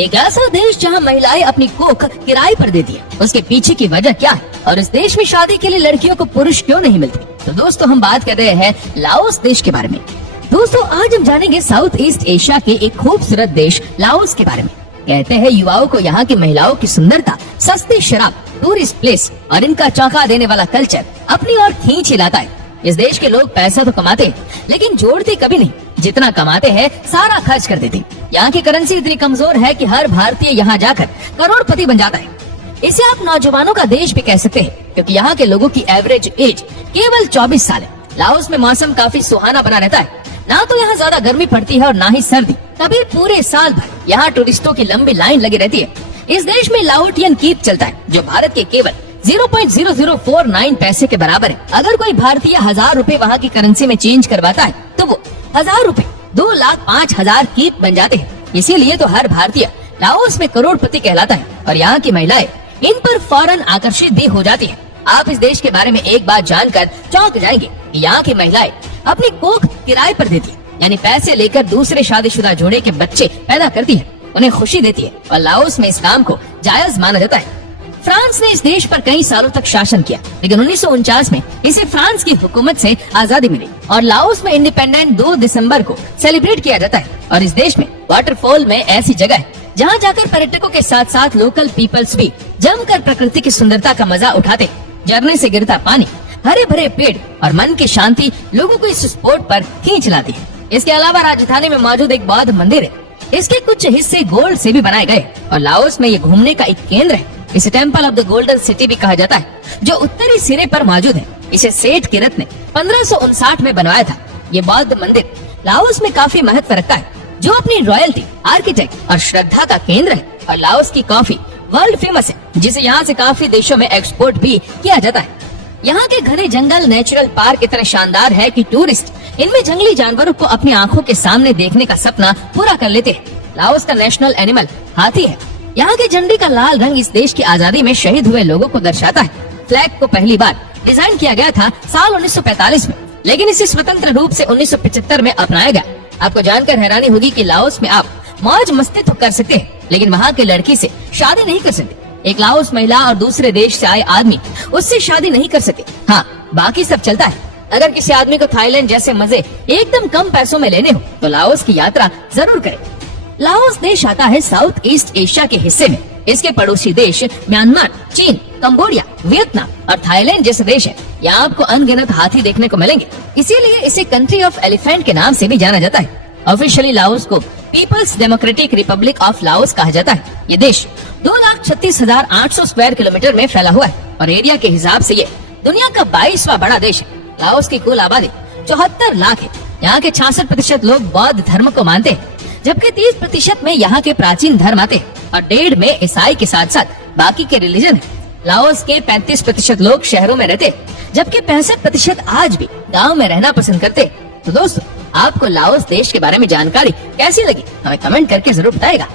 एक ऐसा देश जहां महिलाएं अपनी कोख किराए पर देती है, उसके पीछे की वजह क्या है और इस देश में शादी के लिए लड़कियों को पुरुष क्यों नहीं मिलते? तो दोस्तों हम बात कर रहे हैं लाओस देश के बारे में। दोस्तों आज हम जानेंगे साउथ ईस्ट एशिया के एक खूबसूरत देश लाओस के बारे में। कहते हैं युवाओं को यहाँ की महिलाओं की सुंदरता, सस्ती शराब, टूरिस्ट प्लेस और इनका चौंका देने वाला कल्चर अपनी ओर खींच लाता है। इस देश के लोग पैसा तो कमाते हैं लेकिन जोड़ते कभी नहीं, जितना कमाते हैं सारा खर्च कर देते। यहाँ की करेंसी इतनी कमजोर है कि हर भारतीय यहाँ जाकर करोड़पति बन जाता है। इसे आप नौजवानों का देश भी कह सकते हैं क्योंकि यहाँ के लोगों की एवरेज एज केवल 24 साल है। लाओस में मौसम काफी सुहाना बना रहता है, ना तो यहाँ ज्यादा गर्मी पड़ती है और ना ही सर्दी। तभी पूरे साल भर यहाँ टूरिस्टों की लंबी लाइन लगी रहती है। इस देश में लाओटियन कीप चलता है जो भारत के केवल 0.0049 पैसे के बराबर है। अगर कोई भारतीय 1000 रुपए वहाँ की करेंसी में चेंज करवाता है तो वो 1000 रुपए 2,05,000 कीप बन जाते हैं। इसीलिए तो हर भारतीय लाओस में करोड़पति कहलाता है और यहाँ की महिलाएं इन पर फौरन आकर्षित भी हो जाती है। आप इस देश के बारे में एक बात जानकर चौंक जाएंगे कि यहाँ की महिलाएं अपनी कोख किराए पर देती है, यानी पैसे लेकर दूसरे शादीशुदा जोड़े के बच्चे पैदा करती है, उन्हें खुशी देती है और लाओस में इस काम को जायज माना जाता है। फ्रांस ने इस देश पर कई सालों तक शासन किया लेकिन 1949 में इसे फ्रांस की हुकूमत से आजादी मिली और लाओस में इंडिपेंडेंट 2 दिसंबर को सेलिब्रेट किया जाता है। और इस देश में वाटरफॉल में ऐसी जगह है जहाँ जाकर पर्यटकों के साथ साथ लोकल पीपल्स भी जमकर प्रकृति की सुंदरता का मजा उठाते। झरने से गिरता पानी, हरे भरे पेड़ और मन की शांति लोगों को इस स्पॉट पर खींच लाती है। इसके अलावा राजधानी में मौजूद एक बौद्ध मंदिर है, इसके कुछ हिस्से गोल्ड से भी बनाए गए और लाओस में ये घूमने का एक केंद्र है। इसे temple of the golden city भी कहा जाता है जो उत्तरी सिरे पर मौजूद है। इसे सेठ किरत ने 1559 में बनवाया था। ये बौद्ध मंदिर लाओस में काफी महत्व रखता है जो अपनी रॉयल्टी, आर्किटेक्ट और श्रद्धा का केंद्र है। और लाओस की कॉफी वर्ल्ड फेमस है जिसे यहाँ से काफी देशों में एक्सपोर्ट भी किया जाता है। यहाँ के घने जंगल नेचुरल पार्क इतने शानदार है कि टूरिस्ट इनमें जंगली जानवरों को अपनी आंखों के सामने देखने का सपना पूरा कर लेते हैं। लाओस का नेशनल एनिमल हाथी है। यहाँ के झंडे का लाल रंग इस देश की आजादी में शहीद हुए लोगों को दर्शाता है। फ्लैग को पहली बार डिजाइन किया गया था साल 1945 में, लेकिन इसे स्वतंत्र रूप से 1975 में अपनाया गया। आपको जानकर हैरानी होगी कि लाओस में आप मौज मस्ती तो कर सकते हैं लेकिन वहाँ के लड़की से शादी नहीं कर सकते। एक लाओस महिला और दूसरे देश से आए आदमी उससे शादी नहीं कर सकते। हाँ, बाकी सब चलता है। अगर किसी आदमी को थाईलैंड जैसे मजे एकदम कम पैसों में लेने हो तो लाओस की यात्रा जरूर करें। लाओस देश आता है साउथ ईस्ट एशिया के हिस्से में। इसके पड़ोसी देश म्यांमार, चीन, कंबोडिया, वियतनाम और थाईलैंड जैसे देश है। यहाँ आपको अनगिनत हाथी देखने को मिलेंगे, इसीलिए इसे कंट्री ऑफ एलिफेंट के नाम से भी जाना जाता है। ऑफिशियली लाओस को People's Democratic Republic of Laos कहा जाता है। ये देश 2,36,800 स्क्वायर किलोमीटर में फैला हुआ है और एरिया के हिसाब से ये दुनिया का 22वां बड़ा देश है। लाओस की कुल आबादी 74 लाख है। यहाँ के 66% लोग बौद्ध धर्म को मानते हैं जबकि 30% में यहाँ के प्राचीन धर्म आते हैं और 1.5 में ईसाई के साथ साथ बाकी के रिलीजन है। लाओस के 35% लोग शहरों में रहते हैं जबकि 65% आज भी गाँव में रहना पसंद करते हैं। तो दोस्तों आपको लाओस देश के बारे में जानकारी कैसी लगी हमें कमेंट करके जरूर बताएगा।